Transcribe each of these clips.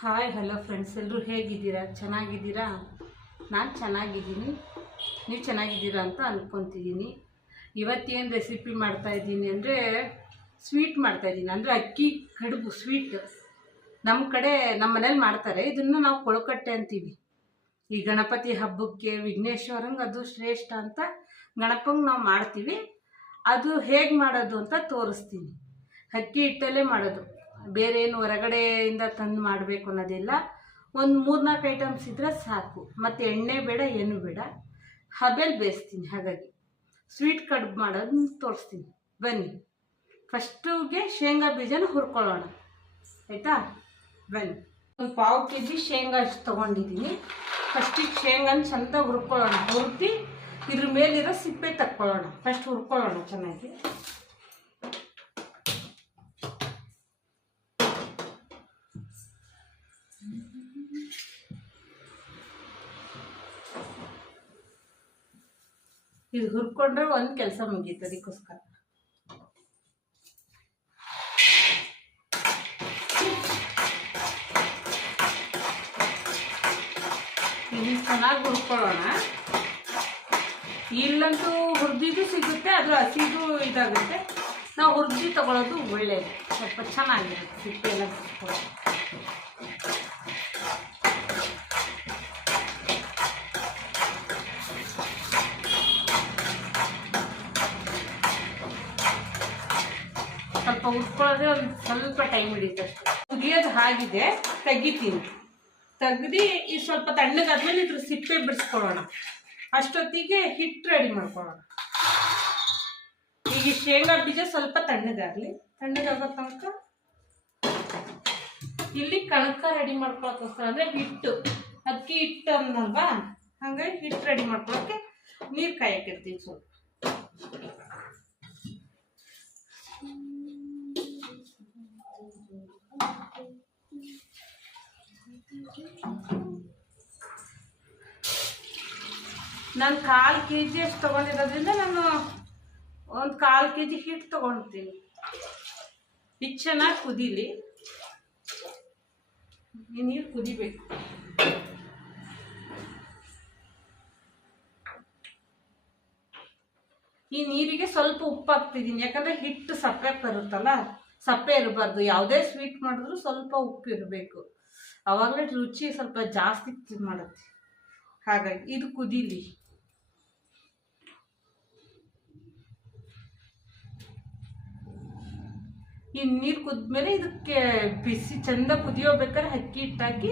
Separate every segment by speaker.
Speaker 1: Hi hello friends ಎಲ್ಲರೂ ಹೇಗಿದ್ದೀರಾ? ಚೆನ್ನಾಗಿದ್ದೀರಾ? ನಾನು ಚೆನ್ನಾಗಿದ್ದೀನಿ. ನೀವು ಚೆನ್ನಾಗಿದ್ದೀರಾ ಅಂತ ಅಂದ್ಕೊತಿದ್ದೀನಿ ಇವತ್ತೇನು ರೆಸಿಪಿ ಮಾಡ್ತಾಯಿದ್ದೀನಿ ಅಂದರೆ ಸ್ವೀಟ್ ಮಾಡ್ತಾಯಿದ್ದೀನಿ ಅಂದರೆ ಅಕ್ಕಿ, ಕಡುಬು ಸ್ವೀಟ್ ನಮ್ಮ ಕಡೆ ನಮ್ಮ ಮನೇಲಿ ಮಾಡ್ತಾರೆ. ಇದನ್ನು ನಾವು ಕೊಳಕಟ್ಟೆ ಅಂತೀವಿ. ಈ ಗಣಪತಿ ಹಬ್ಬಕ್ಕೆ ವಿಘ್ನೇಶ್ವರಂಗೆ ಅದು ಶ್ರೇಷ್ಠ ಅಂತ ಗಣಪಂಗೆ ನಾವು ಮಾಡ್ತೀವಿ. ಅದು ಹೇಗೆ ಮಾಡೋದು ಅಂತ ತೋರಿಸ್ತೀನಿ. ಅಕ್ಕಿ ಹಿಟ್ಟಲ್ಲೇ ಮಾಡೋದು. ಬೇರೆ ಏನು ಹೊರಗಡೆಯಿಂದ ತಂದು ಮಾಡಬೇಕು ಅನ್ನೋದಿಲ್ಲ. ಒಂದು ಮೂರ್ನಾಲ್ಕು ಐಟಮ್ಸ್ ಇದ್ದರೆ ಸಾಕು. ಮತ್ತು ಎಣ್ಣೆ ಬೇಡ, ಏನು ಬೇಡ. ಹಬೆಲ್ ಬೇಯಿಸ್ತೀನಿ, ಹಾಗಾಗಿ. ಸ್ವೀಟ್ ಕಡುಬು ಮಾಡೋದನ್ನ ತೋರಿಸ್ತೀನಿ. ಬನ್ನಿ. ಫಸ್ಟುಗೆ ಶೇಂಗಾ ಬೀಜನ ಹುರ್ಕೊಳ್ಳೋಣ. ಆಯಿತಾ? ಬನ್ನಿ. ಒಂದು ಪಾವು ಕೆ ಜಿ ಶೇಂಗಾ ಅಷ್ಟು ತೊಗೊಂಡಿದ್ದೀನಿ ಫಸ್ಟಿಗೆ ಶೇಂಗಾನ ಚಂದ ಹುರ್ಕೊಳ್ಳೋಣ. ಹುರ್ತಿ ಇದ್ರ ಮೇಲಿರೋ ಸಿಪ್ಪೆ ತಕ್ಕೊಳ್ಳೋಣ. ಫಸ್ಟ್ ಹುರ್ಕೊಳ್ಳೋಣ ಚೆನ್ನಾಗಿ. ಇದು ಹುರ್ಕೊಂಡ್ರೆ ಒಂದು ಕೆಲಸ ಮುಗೀತು ಅದಕ್ಕೋಸ್ಕರ. ಚೆನ್ನಾಗಿ ಹುರ್ಕೊಳ್ಳೋಣ. ಇಲ್ಲಂತೂ ಹುರಿದಿದ್ದು ಸಿಗುತ್ತೆ ಅದು ಹಸಿದು ಇದಾಗುತ್ತೆ. ನಾವು ಹುರಿದು ತಗೊಳ್ಳೋದು ಒಳ್ಳೆಯದು ಸ್ವಲ್ಪ ಚೆನ್ನಾಗಿರುತ್ತೆ ಸಿಪ್ಪೆ ಎಲ್ಲ ಉಟ್ಕೊಳ್ಳೋದೇ ಒಂದು ಸ್ವಲ್ಪ ಟೈಮ್ ಹಿಡಿಯುತ್ತೆ ಕುದಿಯೋದು ಆಗಿದೆ ತೆಗಿತೀನಿ. ತೆಗ್ದು ಈ ಸ್ವಲ್ಪ ತಣ್ಣಗಾದ್ಮೇಲೆ ಇದ್ರ ಸಿಪ್ಪೆ ಬಿಡಿಸ್ಕೊಳ್ಳೋಣ. ಅಷ್ಟೊತ್ತಿಗೆ ಹಿಟ್ಟು ರೆಡಿ ಮಾಡ್ಕೊಳ್ಳೋಣ. ಈಗ ಶೇಂಗಾ ಬೀಜ ಸ್ವಲ್ಪ ತಣ್ಣಗಾಗಲಿ. ತಣ್ಣಗಾಗೋ ತನಕ ಇಲ್ಲಿ ಕಣಕ ರೆಡಿ ಮಾಡ್ಕೊಳಕ್ಕೋಸ್ಕರ ಅಂದರೆ ಹಿಟ್ಟು. ಅಕ್ಕಿ ಹಿಟ್ಟು ಅನ್ನಲ್ವಾ ಹಾಗಾಗಿ ಹಿಟ್ಟು ರೆಡಿ ಮಾಡ್ಕೊಳಕ್ಕೆ ನೀರು ಕಾಯಕ್ಕಿರ್ತೀನಿ ಸ್ವಲ್ಪ. ನಾನು ಕಾಲು ಕೆ ಜಿ ಅಷ್ಟು ತೊಗೊಂಡಿರೋದ್ರಿಂದ ನಾನು ಒಂದು ಕಾಲು ಕೆ ಜಿ ಹಿಟ್ಟು ತೊಗೊಳ್ತೀನಿ ಹಿಟ್ಟು ಚೆನ್ನಾಗಿ ಕುದೀಲಿ. ನೀರು ಕುದಿಬೇಕು. ಈ ನೀರಿಗೆ ಸ್ವಲ್ಪ ಉಪ್ಪು ಹಾಕ್ತಿದ್ದೀನಿ ಯಾಕಂದರೆ ಹಿಟ್ಟು ಸಪ್ಪೆ ಬರುತ್ತಲ್ಲ, ಸಪ್ಪೆ ಇರಬಾರ್ದು. ಯಾವುದೇ ಸ್ವೀಟ್ ಮಾಡಿದ್ರು ಸ್ವಲ್ಪ ಉಪ್ಪು ಇರಬೇಕು. ಆವಾಗಲೇ ರುಚಿ ಸ್ವಲ್ಪ ಜಾಸ್ತಿ ಮಾಡುತ್ತೆ ಹಾಗಾಗಿ ಇದು ಕುದೀಲಿ. ಈ ನೀರು ಕುದ್ಮೇಲೆ ಇದಕ್ಕೆ ಬಿಸಿ ಚಂದ ಕುದಿಯೋಬೇಕಾದ್ರೆ ಅಕ್ಕಿ ಹಿಟ್ಟಾಕಿ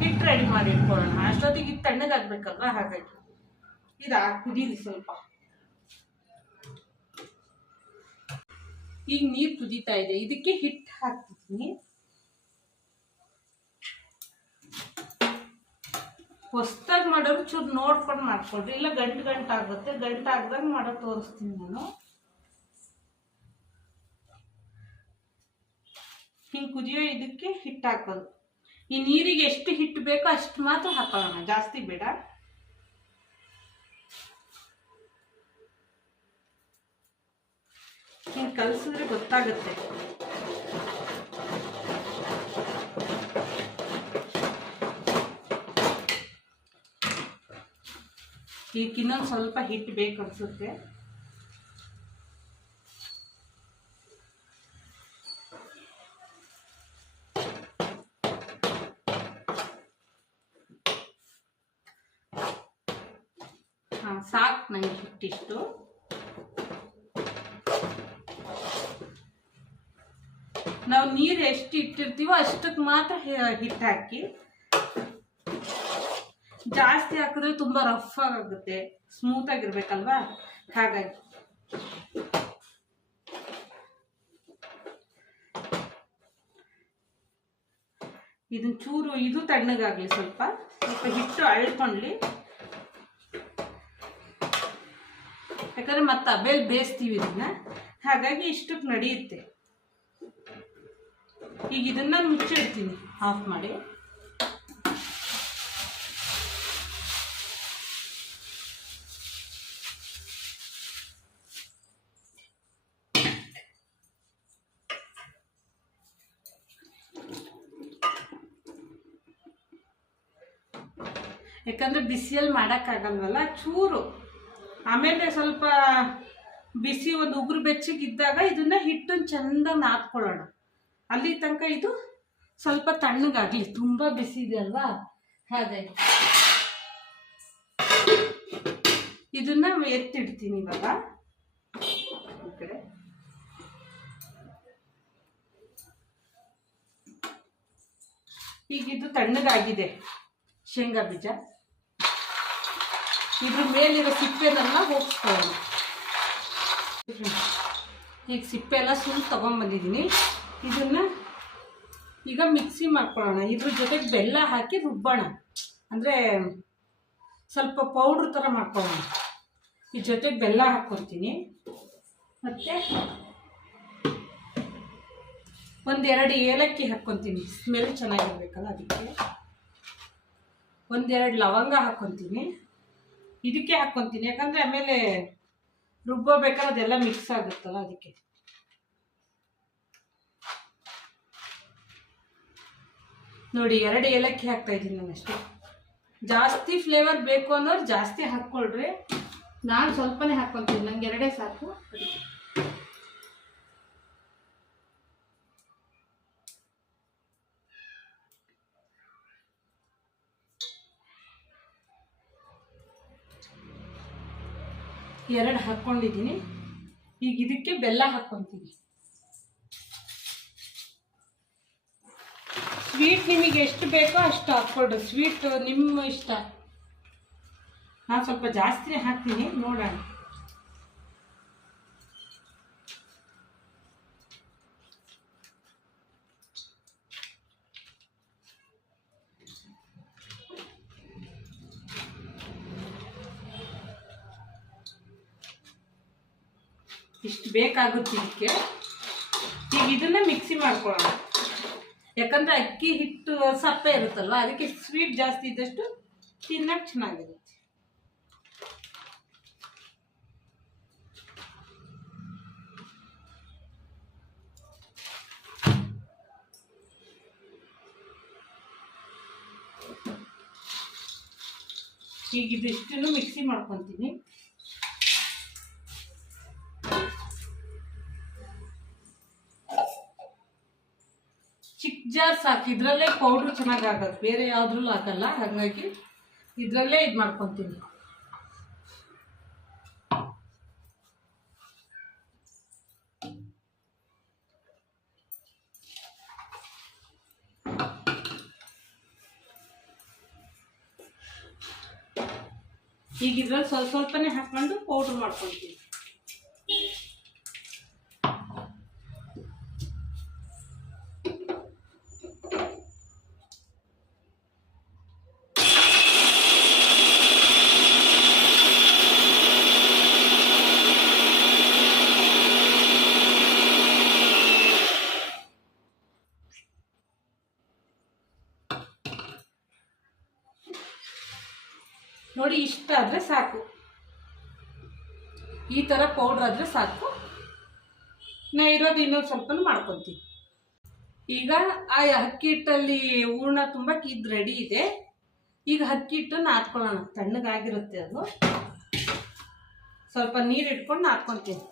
Speaker 1: ಹಿಟ್ಟು ರೆಡಿ ಮಾಡಿ ಇಟ್ಕೊಳ್ಳೋಣ. ಅಷ್ಟೊತ್ತಿಗೆ ಇದು ತಣ್ಣಗಾಗ್ಬೇಕಲ್ವಾ ಹಾಗಾಗಿ. ಇದು ಆ ಕುದೀಲಿ ಸ್ವಲ್ಪ. ಈಗ ನೀರು ಕುದೀತಾ ಇದೆ. ಇದಕ್ಕೆ ಹಿಟ್ಟು ಹಾಕ್ತಿದ್ದೀನಿ ಹೊಸ್ದಾಗಿ ಮಾಡೋರು ಚೂರು ನೋಡ್ಕೊಂಡು ಮಾಡ್ಕೊಳ್ರಿ. ಇಲ್ಲ ಗಂಟು ಗಂಟು ಆಗುತ್ತೆ. ಗಂಟು ಆಗ್ದಂಗೆ ಮಾಡೋ ತೋರಿಸ್ತೀನಿ ನಾನು. ಹಿಂಗೆ ಕುದಿಯೋ ಇದಕ್ಕೆ ಹಿಟ್ಟು ಹಾಕೋದು. ಈ ನೀರಿಗೆ ಎಷ್ಟು ಹಿಟ್ಟು ಬೇಕೋ ಅಷ್ಟು ಮಾತ್ರ ಹಾಕೊಳ್ಳೋಣ. ಜಾಸ್ತಿ ಬೇಡ. ಹಿಂಗೆ ಕಲಸಿದ್ರೆ ಗೊತ್ತಾಗುತ್ತೆ. ಇನ್ನೊಂದು ಸ್ವಲ್ಪ ಹಿಟ್ಟು ಬೇಕು ಅನ್ಸುತ್ತೆ. ಸಾಕು ನನಗೆ ಹಿಟ್ಟಿಷ್ಟು. ನಾವು ನೀರು ಎಷ್ಟು ಇಟ್ಟಿರ್ತೀವೋ ಅಷ್ಟಕ್ಕೆ ಮಾತ್ರ ಹಿಟ್ಟು ಹಾಕಿ. ಜಾಸ್ತಿ ಹಾಕಿದ್ರೆ ತುಂಬ ರಫ್ ಆಗುತ್ತೆ ಸ್ಮೂತ್ ಆಗಿರ್ಬೇಕಲ್ವಾ? ಹಾಗಾಗಿ. ಇದನ್ನ ಚೂರು, ಇದು ತಣ್ಣಗಾಗಲಿ ಸ್ವಲ್ಪ. ಸ್ವಲ್ಪ ಹಿಟ್ಟು ಅಳ್ಕೊಳ್ಳಿ ಯಾಕಂದ್ರೆ ಮತ್ತೆ ಅಬೇಲ್ ಬೇಯಿಸ್ತೀವಿ ಇದನ್ನ. ಹಾಗಾಗಿ ಇಷ್ಟಕ್ಕೆ ನಡೆಯುತ್ತೆ. ಈಗ ಇದನ್ನ ಮುಚ್ಚಿಡ್ತೀನಿ. ಆಫ್ ಮಾಡಿ. ಯಾಕಂದ್ರೆ ಬಿಸಿಯಲ್ಲಿ ಮಾಡೋಕ್ಕಾಗಲ್ವಲ್ಲ ಚೂರು. ಆಮೇಲೆ ಸ್ವಲ್ಪ ಬಿಸಿ ಒಂದು ಉಗುರು ಬೆಚ್ಚಗಿದ್ದಾಗ ಇದನ್ನ ಹಿಟ್ಟನ್ನು ಚೆಂದ ನಾದ್ಕೊಳ್ಳೋಣ. ಅಲ್ಲಿ ತನಕ ಇದು ಸ್ವಲ್ಪ ತಣ್ಣಗಾಗಲಿ. ತುಂಬ ಬಿಸಿ ಇದೆ ಅಲ್ವಾ? ಹಾಗೆ. ಇದನ್ನ ಎತ್ತಿಡ್ತೀನಿ ಇವಾಗ. ಈ ಈಗ ಇದು ತಣ್ಣಗಾಗಿದೆ ಶೇಂಗಾ ಬೀಜ. ಇದ್ರ ಮೇಲಿರೋ ಸಿಪ್ಪೆನೆಲ್ಲ ಹೋಗಿಸ್ಕೊಳ್ಳೋಣ ಈಗ ಸಿಪ್ಪೆ ಎಲ್ಲ ಸುಲ್ ತೊಗೊಂಬಂದಿದ್ದೀನಿ. ಇದನ್ನು ಈಗ ಮಿಕ್ಸಿ ಮಾಡ್ಕೊಳ್ಳೋಣ. ಇದ್ರ ಜೊತೆಗೆ ಬೆಲ್ಲ ಹಾಕಿ ರುಬ್ಬೋಣ. ಅಂದರೆ ಸ್ವಲ್ಪ ಪೌಡ್ರ್ ಥರ ಮಾಡ್ಕೊಳ್ಳೋಣ. ಈ ಜೊತೆಗೆ ಬೆಲ್ಲ ಹಾಕ್ಕೊತೀನಿ ಮತ್ತು ಒಂದೆರಡು ಏಲಕ್ಕಿ ಹಾಕ್ಕೊತೀನಿ. ಸ್ಮೆಲ್ ಚೆನ್ನಾಗಿರ್ಬೇಕಲ್ಲ ಅದಕ್ಕೆ. ಒಂದೆರಡು ಲವಂಗ ಹಾಕ್ಕೊತೀನಿ. ಇದಕ್ಕೆ ಹಾಕ್ಕೊತೀನಿ ಯಾಕಂದರೆ ಆಮೇಲೆ ರುಬ್ಬೋಬೇಕಾದ್ರೆ ಅದೆಲ್ಲ ಮಿಕ್ಸ್ ಆಗುತ್ತಲ್ಲ ಅದಕ್ಕೆ. ನೋಡಿ, ಎರಡು ಏಲಕ್ಕಿ ಹಾಕ್ತಾ ಇದ್ದೀನಿ ನಾನು ಅಷ್ಟೇ ಜಾಸ್ತಿ ಫ್ಲೇವರ್ ಬೇಕು ಅನ್ನೋರು ಜಾಸ್ತಿ ಹಾಕ್ಕೊಳ್ರಿ. ನಾನು ಸ್ವಲ್ಪನೇ ಹಾಕ್ಕೊತೀನಿ ನಂಗೆ ಎರಡೇ ಸಾಕು. ಎರಡು ಹಾಕ್ಕೊಂಡಿದ್ದೀನಿ ಈಗ ಇದಕ್ಕೆ ಬೆಲ್ಲ ಹಾಕ್ಕೊತೀನಿ ಸ್ವೀಟ್ ನಿಮಗೆ ಎಷ್ಟು ಬೇಕೋ ಅಷ್ಟು ಹಾಕ್ಕೊಳ್ರಿ ಸ್ವೀಟ್ ನಿಮ್ಮ ಇಷ್ಟ. ನಾನು ಸ್ವಲ್ಪ ಜಾಸ್ತಿ ಹಾಕ್ತೀನಿ, ನೋಡೋಣ ಇಷ್ಟು ಬೇಕಾಗುತ್ತೆ ಇದಕ್ಕೆ ಈಗ ಇದನ್ನ ಮಿಕ್ಸಿ ಮಾಡ್ಕೊಳ್ಳೋಣ. ಯಾಕಂದ್ರೆ ಅಕ್ಕಿ, ಹಿಟ್ಟು, ಸಪ್ಪೆ ಇರುತ್ತಲ್ವ, ಅದಕ್ಕೆ ಸ್ವೀಟ್ ಜಾಸ್ತಿ ಇದ್ದಷ್ಟು ತಿನ್ನಕ್ಕೆ ಚೆನ್ನಾಗಿರುತ್ತೆ. ಈಗ ಇದಿಷ್ಟನ್ನು ಮಿಕ್ಸಿ ಮಾಡ್ಕೊತೀನಿ. ಚಿಕ್ಕ ಜಾರ್ ಸಾಕು. ಇದರಲ್ಲೇ ಪೌಡ್ರ್ ಚೆನ್ನಾಗಿ ಆಗೋದು. ಬೇರೆ ಯಾವ್ದ್ರಲ್ಲೂ ಹಾಕಲ್ಲ ಹಾಗಾಗಿ ಇದರಲ್ಲೇ ಇದು ಮಾಡ್ಕೊತೀನಿ. ಈಗ ಇದ್ರಲ್ಲಿ ಸ್ವಲ್ಪ ಸ್ವಲ್ಪನೇ ಹಾಕೊಂಡು ಪೌಡ್ರ್ ಮಾಡ್ಕೊತೀನಿ. ಇಷ್ಟ ಆದರೆ ಸಾಕು. ಈ ಥರ ಪೌಡ್ರ್ ಆದರೆ ಸಾಕು. ನಾ ಇರೋದು ಇನ್ನೊಂದು ಸ್ವಲ್ಪ ಮಾಡ್ಕೊತೀನಿ. ಈಗ ಆ ಅಕ್ಕಿ ಹಿಟ್ಟಲ್ಲಿ ಹೂರ್ಣ ತುಂಬ ಕಿದ್ದು ರೆಡಿ ಇದೆ. ಈಗ ಅಕ್ಕಿ ಹಿಟ್ಟು ನಾದ್ಕೊಳ್ಳೋಣ. ತಣ್ಣಗಾಗಿರುತ್ತೆ ಅದು. ಸ್ವಲ್ಪ ನೀರು ಇಟ್ಕೊಂಡು ನಾದ್ಕೊತೀನಿ.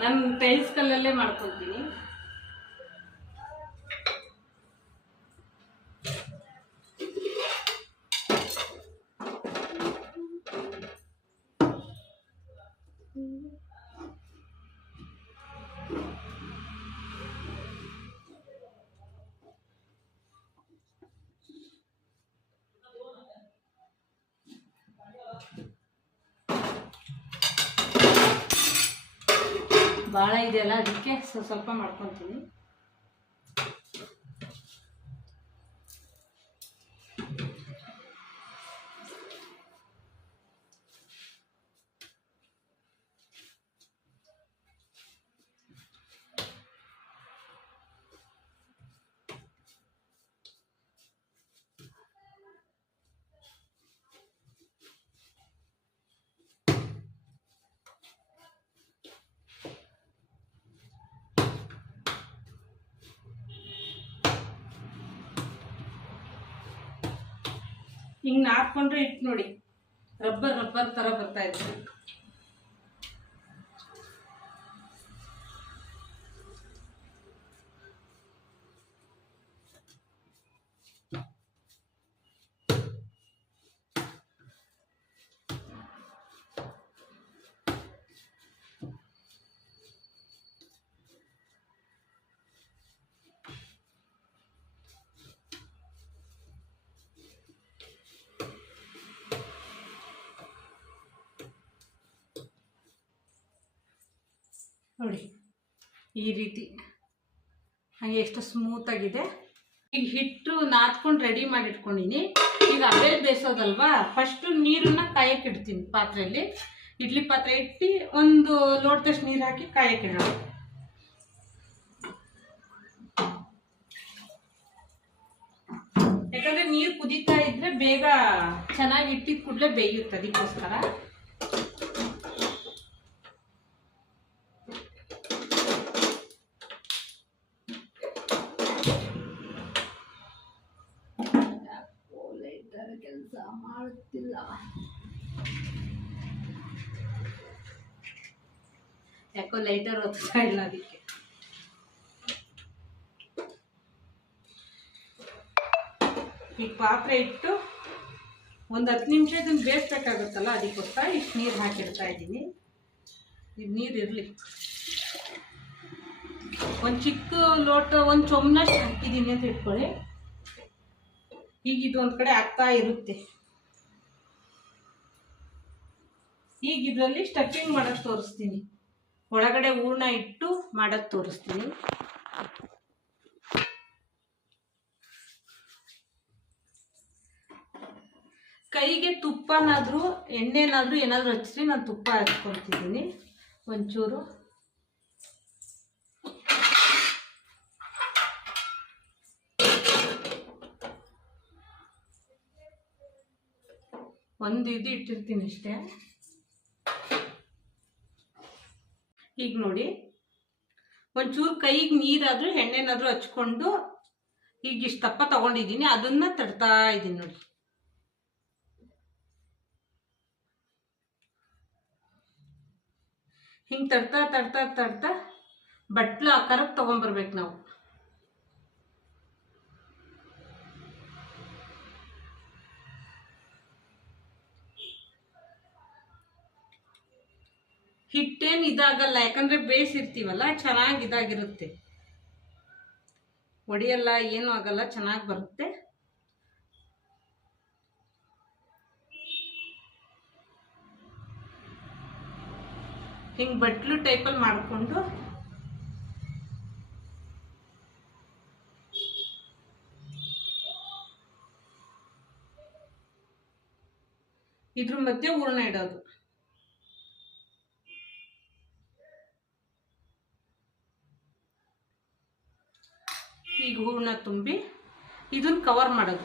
Speaker 1: ನಾನು ಟೈಲ್ಸ್ ಕಲ್ಲಲ್ಲೇ ಮಾಡ್ಕೊತೀನಿ. ಭಾಳ ಇದೆಯಲ್ಲ ಅದಕ್ಕೆ ಸ್ವ- ಸ್ವಲ್ಪ ಮಾಡ್ಕೊತೀನಿ. ಹಿಂಗೆ ನಾದ್ಕೊಂಡ್ರೆ ಇಟ್ಟು ನೋಡಿ ರಬ್ಬರ್ ರಬ್ಬರ್ ಥರ ಬರ್ತಾ ಇದೆ ನೋಡಿ, ಈ ರೀತಿ. ಹಾಗೆ ಎಷ್ಟು ಸ್ಮೂತಾಗಿದೆ ಈಗ ಹಿಟ್ಟು ನಾದ್ಕೊಂಡು ರೆಡಿ ಮಾಡಿ ಇಟ್ಕೊಂಡಿನಿ ಈಗ ಅದೇ ಬೇಯಿಸೋದಲ್ವಾ ಫಸ್ಟು ನೀರನ್ನ ಕಾಯಕ್ಕೆ ಇಡ್ತೀನಿ ಪಾತ್ರೆಯಲ್ಲಿ. ಇಡ್ಲಿ ಪಾತ್ರೆ ಇಟ್ಟು ಒಂದು ಲೋಟದಷ್ಟು ನೀರು ಹಾಕಿ ಕಾಯಕ್ಕೆ ಇಡೋಣ. ಯಾಕಂದ್ರೆ ನೀರು ಕುದೀತಾ ಇದ್ರೆ ಬೇಗ ಚೆನ್ನಾಗಿ ಇಟ್ಟಿದ ಕೂಡಲೇ ಬೇಯುತ್ತೆ ಅದಕ್ಕೋಸ್ಕರ ಕೆಲಸ ಮಾಡುತ್ತಿಲ್ಲ. ಯಾಕೋ ಲೈಟರ್ ಒತ್ತಾ ಇಲ್ಲ ಅದಕ್ಕೆ. ಈಗ ಪಾತ್ರೆ ಇಟ್ಟು ಒಂದು ಹತ್ತು ನಿಮಿಷ ಇದನ್ನು ಬೇಯಿಸ್ಬೇಕಾಗುತ್ತಲ್ಲ, ಅದಕ್ಕೋಸ್ಕರ ಇಷ್ಟು ನೀರು ಹಾಕಿಡ್ತಾ ಇದ್ದೀನಿ. ಇದು ನೀರು ಇರಲಿ. ಒಂದು ಚಿಕ್ಕ ಲೋಟ, ಒಂದು ಚೊಮ್ನಷ್ಟು ಹಾಕಿದ್ದೀನಿ ಅಂತ ಇಟ್ಕೊಳ್ಳಿ. ಈಗ ಇದು ಒಂದು ಕಡೆ ಆಗ್ತಾ ಇರುತ್ತೆ ಈಗ ಇದರಲ್ಲಿ ಸ್ಟಫಿಂಗ್ ಮಾಡೋಕ್ಕೆ ತೋರಿಸ್ತೀನಿ. ಒಳಗಡೆ ಹೂರ್ಣ ಇಟ್ಟು ಮಾಡೋದು ತೋರಿಸ್ತೀನಿ. ಕೈಗೆ ತುಪ್ಪನಾದರೂ, ಎಣ್ಣೆನಾದರೂ ಏನಾದರೂ ಹಚ್ಚಿರಿ ನಾನು ತುಪ್ಪ ಹಚ್ಕೊಳ್ತಿದ್ದೀನಿ. ಒಂಚೂರು. ಒಂದು ಇದು ಇಟ್ಟಿರ್ತೀನಿ ಅಷ್ಟೇ. ಈಗ ನೋಡಿ. ಒಂಚೂರು ಕೈಗೆ ನೀರಾದರೂ, ಎಣ್ಣೆನಾದರೂ ಹಚ್ಕೊಂಡು ಈಗ ಇಷ್ಟು ತಗೊಂಡಿದ್ದೀನಿ. ಅದನ್ನ ತಡ್ತಾ ಇದ್ದೀನಿ ನೋಡಿ. ಹಿಂಗೆ ತಡ್ತಾ ತಡ್ತಾ ತಡ್ತಾ ಬಟ್ಲು ಆಕಾರಕ್ಕೆ ತೊಗೊಂಬರ್ಬೇಕು ನಾವು. ಹಿಟ್ಟೇನು ಇದಾಗಲ್ಲ, ಯಾಕಂದ್ರೆ ಬೇಯಿಸಿರ್ತೀವಲ್ಲ ಚೆನ್ನಾಗಿ ಇದಾಗಿರುತ್ತೆ. ಒಡೆಯಲ್ಲ, ಏನೂ ಆಗಲ್ಲ, ಚೆನ್ನಾಗಿ ಬರುತ್ತೆ. ಹಿಂಗೆ ಬಟ್ಲು ಟೈಪಲ್ಲಿ ಮಾಡಿಕೊಂಡು ಇದ್ರ ಮಧ್ಯೆ ಹೂರ್ಣ ಇಡೋದು. ಹೂರ್ಣ ತುಂಬಿ ಇದನ್ನ ಕವರ್ ಮಾಡೋದು.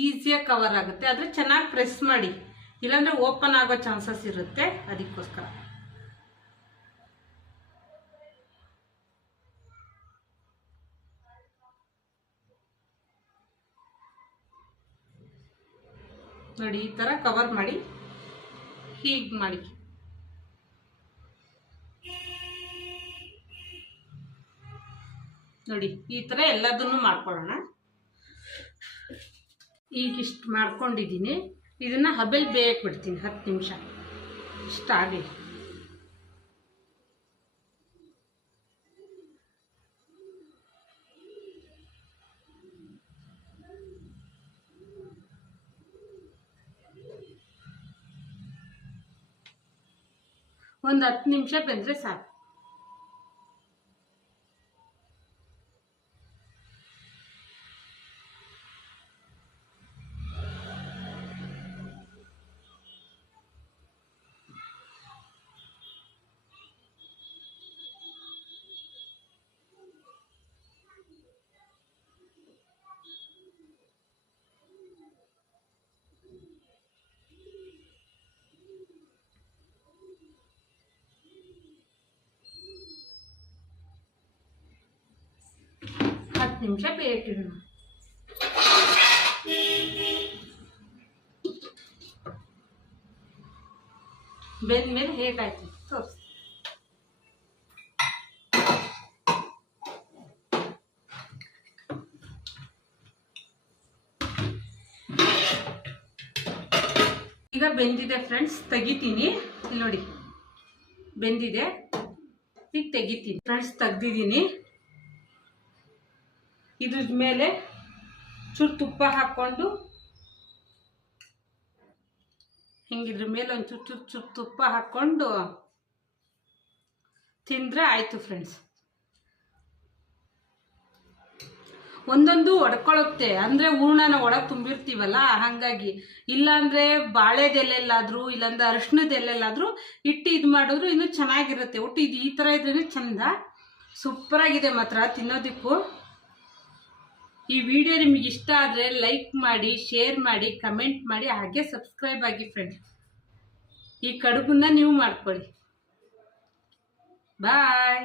Speaker 1: ಈಸಿಯಾಗಿ ಕವರ್ ಆಗುತ್ತೆ. ಆದರೆ ಚೆನ್ನಾಗಿ ಪ್ರೆಸ್ ಮಾಡಿ. ಇಲ್ಲಾಂದ್ರೆ ಓಪನ್ ಆಗೋ ಚಾನ್ಸಸ್ ಇರುತ್ತೆ ಅದಕ್ಕೋಸ್ಕರ. ನೋಡಿ, ಈ ಥರ ಕವರ್ ಮಾಡಿ ಹೀಗೆ ಮಾಡಿ. ನೋಡಿ, ಈ ಥರ ಎಲ್ಲದನ್ನು ಮಾಡ್ಕೊಳ್ಳೋಣ. ಈಗ ಇಷ್ಟು ಮಾಡ್ಕೊಂಡಿದ್ದೀನಿ. ಇದನ್ನು ಹಬೆಲ್ ಬೇಯಕ್ಕೆ ಬಿಡ್ತೀನಿ, ಹತ್ತು ನಿಮಿಷ. ಇಷ್ಟ ಆಗಲಿ. ಒಂದು ಹತ್ತು ನಿಮಿಷ ಬೆಂದರೆ ಸಾಕು. ಹತ್ತು ನಿಮಿಷ ಬೇಯಿಟ್ಟಿಡೋಣ ಬೆಂದ್ಮೇಲೆ ಹೇಗಾಯ್ತು ತೋರಿಸಿ. ಈಗ ಬೆಂದಿದೆ ಫ್ರೆಂಡ್ಸ್ ತೆಗಿತೀನಿ. ಇಲ್ಲಿ ನೋಡಿ. ಬೆಂದಿದೆ. ಈಗ ತೆಗಿತೀನಿ. ಫ್ರೆಂಡ್ಸ್ ತೆಗ್ದಿದ್ದೀನಿ. ಮೇಲೆ ಚೂರು ತುಪ್ಪ ಹಾಕ್ಕೊಂಡು ಹಿಂಗಿದ್ರ ಮೇಲೆ ಒಂದು ಚೂರು ಚೂರು ಚೂರು ತುಪ್ಪ ಹಾಕ್ಕೊಂಡು ತಿಂದರೆ ಆಯಿತು ಫ್ರೆಂಡ್ಸ್ ಒಂದೊಂದು ಒಡ್ಕೊಳ್ಳುತ್ತೆ ಅಂದರೆ ಹೂರ್ಣನ ಒಳಗೆ ತುಂಬಿರ್ತೀವಲ್ಲ, ಹಾಗಾಗಿ. ಇಲ್ಲಾಂದರೆ ಬಾಳೆದೆಲೆಲ್ಲಾದರೂ ಇಲ್ಲಾಂದ್ರೆ ಅರಿಶಿಣದ ಎಲ್ಲೆಲ್ಲಾದರೂ ಇಟ್ಟು ಇದು ಮಾಡಿದ್ರು ಇನ್ನೂ ಚೆನ್ನಾಗಿರುತ್ತೆ. ಒಟ್ಟು ಇದು ಈ ಥರ ಇದ್ರೇ ಚಂದ. ಸೂಪರಾಗಿದೆ ಮಾತ್ರ ತಿನ್ನೋದಕ್ಕೂ. ಈ ವಿಡಿಯೋ ನಿಮಗೆ ಇಷ್ಟ ಆದರೆ ಲೈಕ್ ಮಾಡಿ ಶೇರ್ ಮಾಡಿ ಕಮೆಂಟ್ ಮಾಡಿ, ಹಾಗೆ ಸಬ್ಸ್ಕ್ರೈಬ್ ಆಗಿ ಫ್ರೆಂಡ್ ಈ ಕಡುಬನ್ನ ನೀವು ಮಾಡ್ಕೊಳ್ಳಿ. ಬಾಯ್